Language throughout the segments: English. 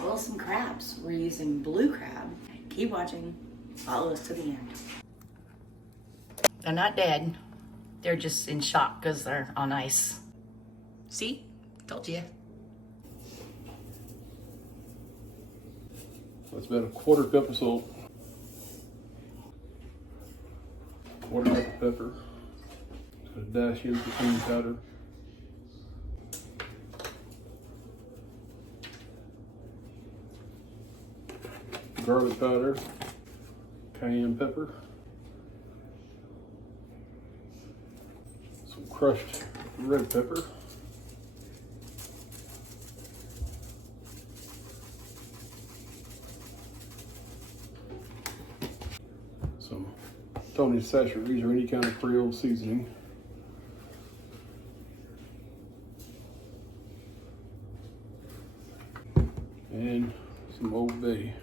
boil some crabs. We're using blue crab. Keep watching. Follow us to the end. They're not dead. They're just in shock because they're on ice. See? Told you. That's about a quarter cup of salt. Quarter cup of pepper. A dash in cayenne powder. Garlic powder. Cayenne pepper. Some crushed red pepper. Some Tony's sachets or any kind of Creole seasoning. And some Old Bay.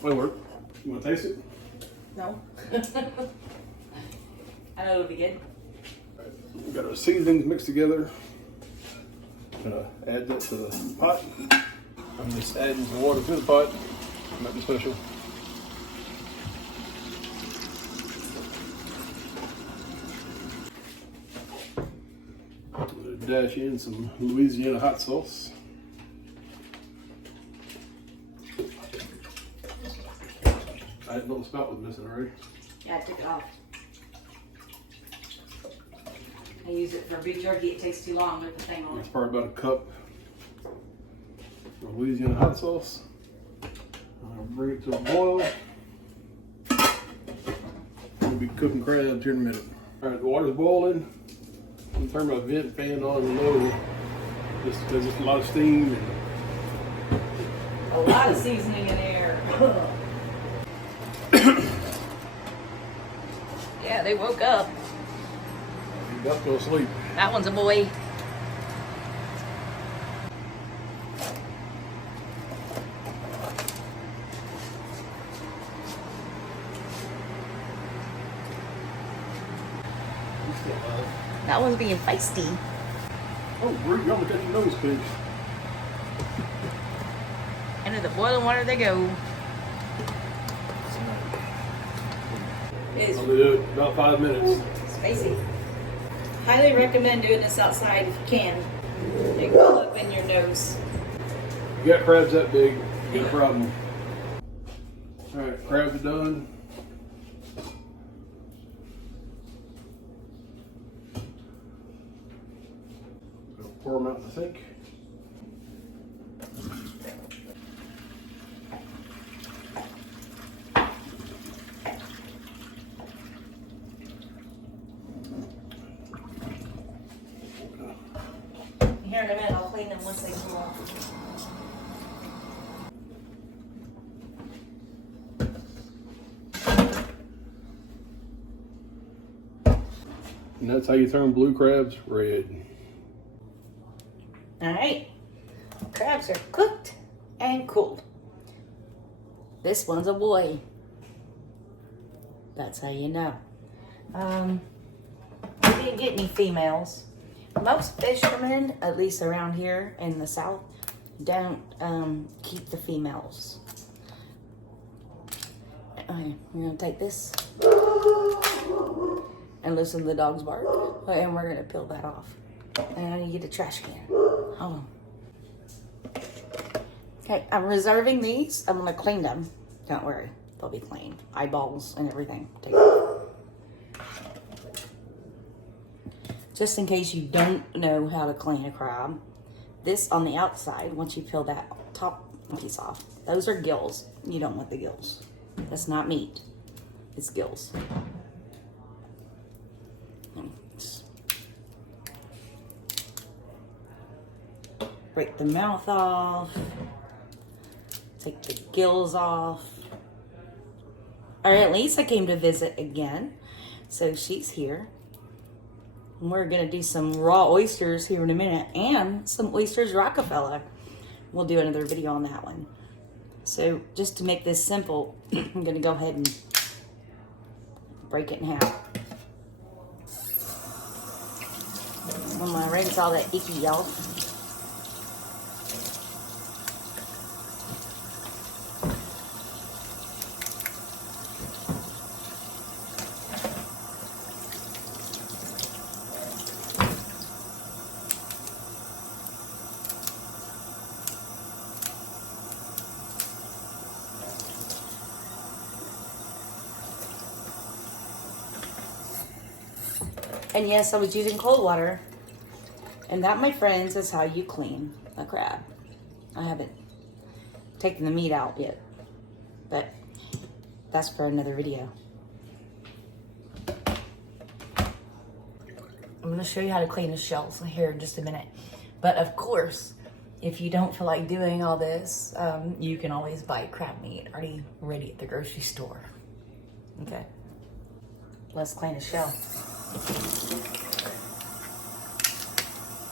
That'll work. You want to taste it? No. I know it'll be good. Right. We got our seasonings mixed together. Gonna add that to the pot. I'm just adding some water to the pot. Might be special. Dash in some Louisiana hot sauce. I didn't know the spout was missing already. Yeah, I took it off. I use it for beef jerky. It takes too long with the thing on it. It's probably about a cup of Louisiana hot sauce. I'll bring it to a boil. We'll be cooking crabs here in a minute. All right, the water's boiling. I'm gonna turn my vent fan on low, just because it's a lot of steam. A lot of seasoning in there. Yeah, they woke up. You got to go to sleep. That one's a boy. That one's being feisty. Oh, Bree, you almost got your nose pinched. Into the boiling water they go. I'll do it about 5 minutes. Spicy. Highly recommend doing this outside if you can. They go up in your nose. You got crabs that big, you got a problem. All right, crabs are done. Gonna pour them out in the sink. Here in a minute, I'll clean them once they come off. And that's how you turn blue crabs red. All right, crabs are cooked and cooled. This one's a boy. That's how you know. We didn't get any females. Most fishermen, at least around here in the south, don't keep the females. Okay, we're gonna take this and listen to the dogs bark, and we're gonna peel that off. And I need to get a trash can. Hold on. Okay, I'm reserving these. I'm gonna clean them. Don't worry, they'll be clean. Eyeballs and everything. Take it off. Just in case you don't know how to clean a crab, this on the outside, once you peel that top piece off, those are gills. You don't want the gills. That's not meat. It's gills. Just break the mouth off. Take the gills off. All right, Lisa came to visit again, so she's here. We're gonna do some raw oysters here in a minute, and some oysters Rockefeller. We'll do another video on that one. So just to make this simple, I'm gonna go ahead and break it in half. I'm gonna rinse all that icky off. And yes, I was using cold water. And that, my friends, is how you clean a crab. I haven't taken the meat out yet, but that's for another video. I'm gonna show you how to clean the shells here in just a minute. But of course, if you don't feel like doing all this, you can always buy crab meat already ready at the grocery store. Okay, let's clean a shell.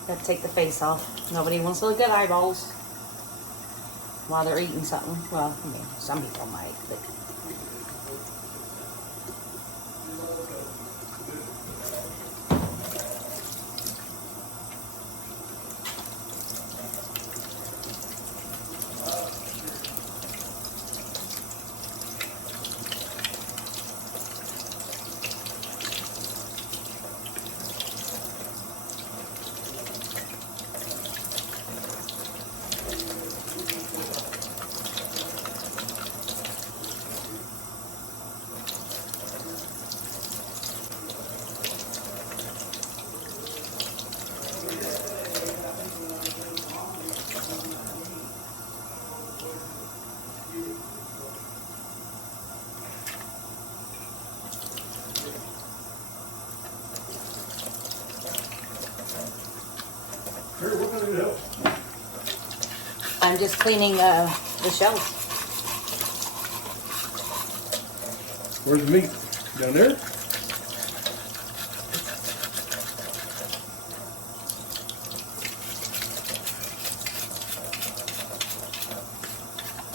Gotta take the face off. Nobody wants to look at eyeballs while they're eating something. Well, I mean, some people might, but I'm just cleaning the shells. Where's the meat? Down there?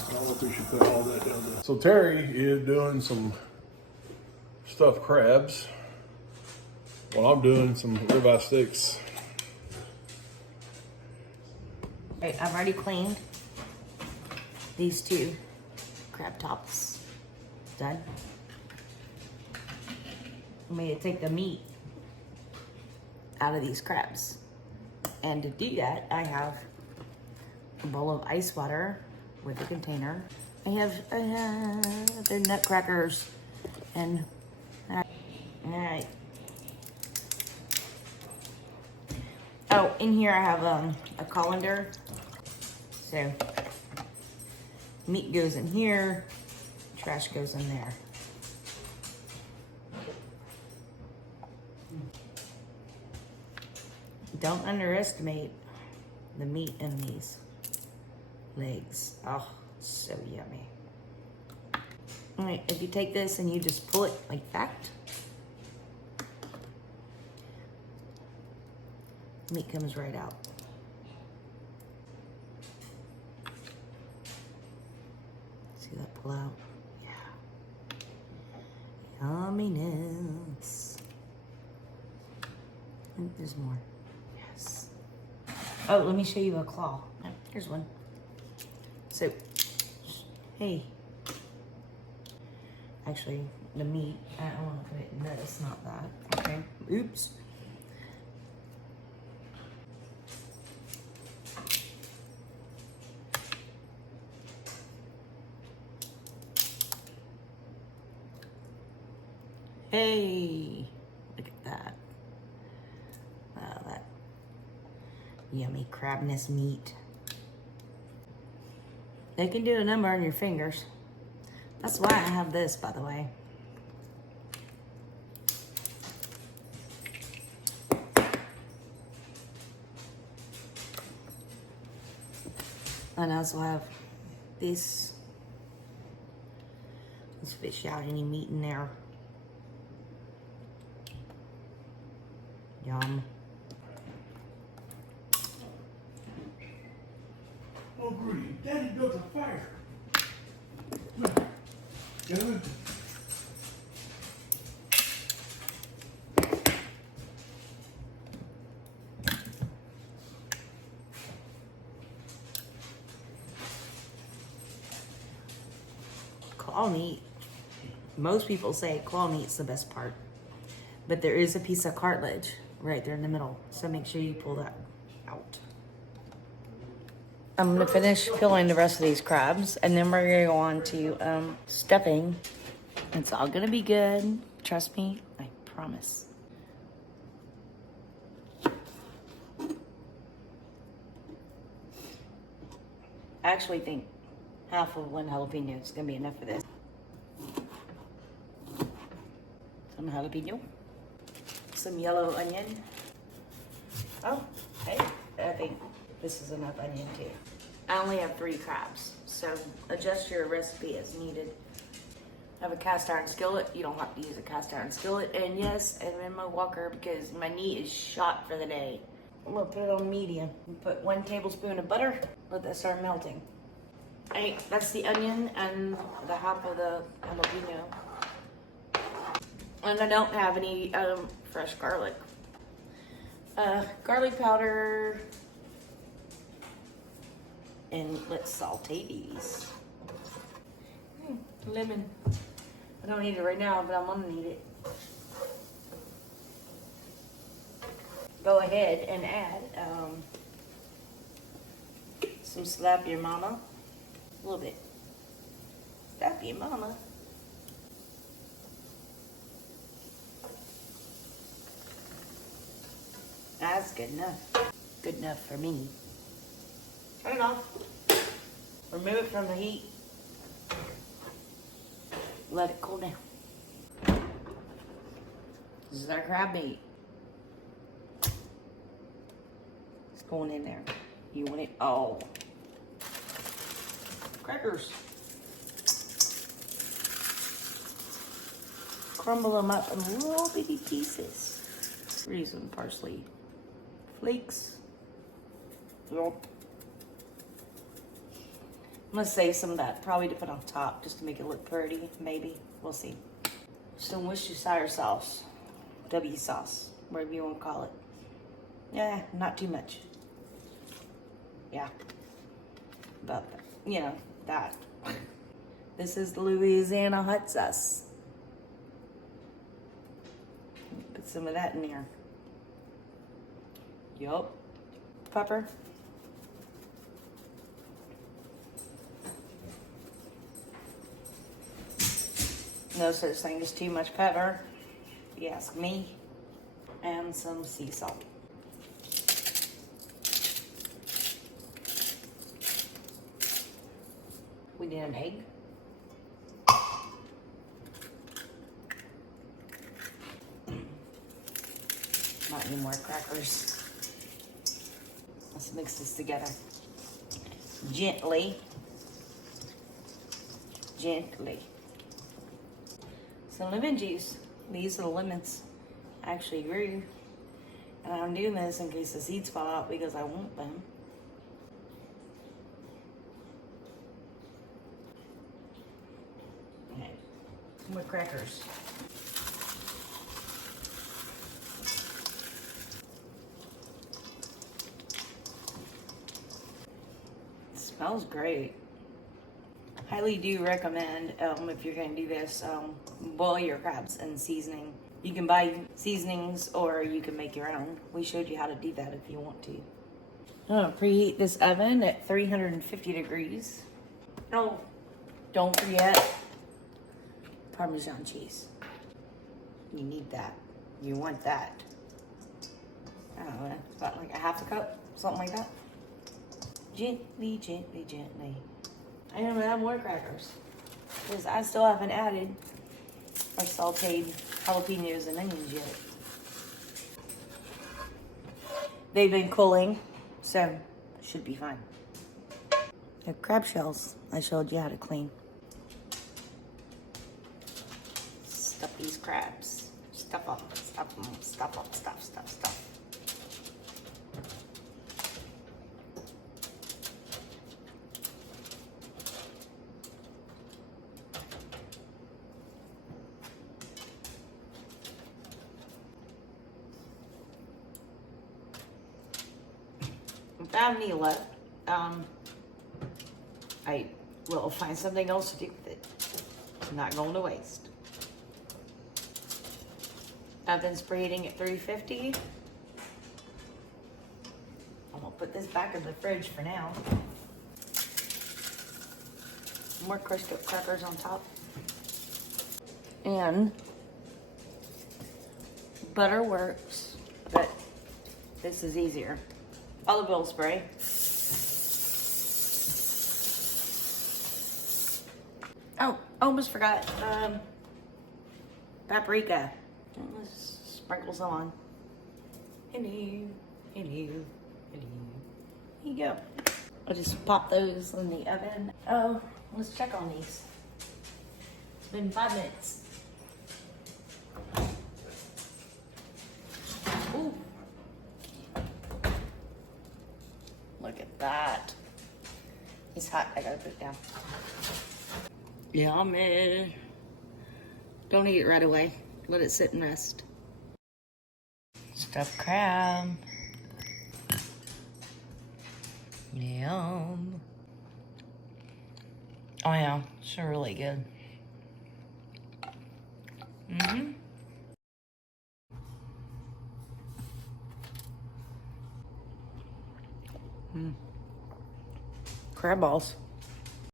I don't know if we should put all that down there. So Terry is doing some stuffed crabs while I'm doing some ribeye steaks. Right, I've already cleaned these two crab tops. Done. I'm going to take the meat out of these crabs. And to do that, I have a bowl of ice water with a container. I have the nutcrackers and all right. Oh, in here I have a colander. So meat goes in here, trash goes in there. Don't underestimate the meat in these legs. Oh, so yummy. All right, if you take this and you just pull it like that, meat comes right out. See that pull out? Yeah. Yumminess. I think there's more. Yes. Oh, let me show you a claw. Oh, here's one. So, hey. Actually, the meat, I want to put it in this, not that. Okay. Oops. Hey, look at that. Wow, that yummy crabness meat. They can do a number on your fingers. That's why I have this, by the way. And I also have this Let's fish out any meat in there. Yum. Oh, Grudy, Daddy built a fire. Get him. Claw meat. Most people say claw meat's the best part. But there is a piece of cartilage right there in the middle. So make sure you pull that out. I'm gonna finish peeling the rest of these crabs and then we're gonna go on to stuffing. It's all gonna be good. Trust me, I promise. I actually think half of one jalapeno is gonna be enough for this. Some jalapeno. Some yellow onion. Oh, hey, I think this is enough onion too. I only have 3 crabs, so adjust your recipe as needed. I have a cast iron skillet. You don't have to use a cast iron skillet. And yes, I'm in my walker because my knee is shot for the day. I'm gonna put it on medium. Put 1 tablespoon of butter. Let that start melting. Hey, that's the onion and the half of the jalapeno. And I don't have any fresh garlic. Garlic powder. And let's saute these. Lemon. I don't need it right now, but I'm gonna need it. Go ahead and add some slap your mama. A little bit. Slap your mama. That's good enough. Good enough for me. Turn it off. Remove it from the heat. Let it cool down. This is our crab meat. It's going in there. You want it all. Crackers. Crumble them up in little bitty pieces. Use some parsley flakes. Yep. I'm gonna save some of that, probably to put on top, just to make it look pretty, maybe. We'll see. Some Worcestershire sauce, W sauce, whatever you want to call it. Yeah, not too much. Yeah, about that. You know, that. This is the Louisiana hot sauce. Put some of that in there. Yup. Pepper. No such thing as too much pepper, if you ask me. And some sea salt. We need an egg. Not any more crackers. Let's mix this together. Gently. Gently. Some lemon juice. These are the lemons I actually grew. And I'm doing this in case the seeds fall out because I want them. Okay. More crackers. It smells great. Highly do recommend, if you're gonna do this, boil your crabs in seasoning. You can buy seasonings or you can make your own. We showed you how to do that if you want to. I'm gonna preheat this oven at 350 degrees. Oh, don't forget Parmesan cheese. You need that. You want that. I don't know, about like a half a cup, something like that. Gently, gently, gently. I'm gonna add more crackers because I still haven't added our sauteed jalapenos and onions yet. They've been cooling, so should be fine. The crab shells I showed you how to clean. stuff these crabs. Stuff them, stuff them, stuff them, stuff. If I have any left, I will find something else to do with it. It's not going to waste. Oven's preheating at 350. I'm gonna put this back in the fridge for now. More Crisco crackers on top. And butter works, but this is easier. Olive oil spray. Oh, almost forgot. Paprika. Let's sprinkle some on. Hello. Here you go. I'll just pop those in the oven. Oh, let's check on these. It's been 5 minutes. Ooh. Look at that. It's hot. I gotta put it down. Yummy. Don't eat it right away. Let it sit and rest. Stuffed crab. Yum. Oh yeah, it's really good. Mm-hmm. Crab balls.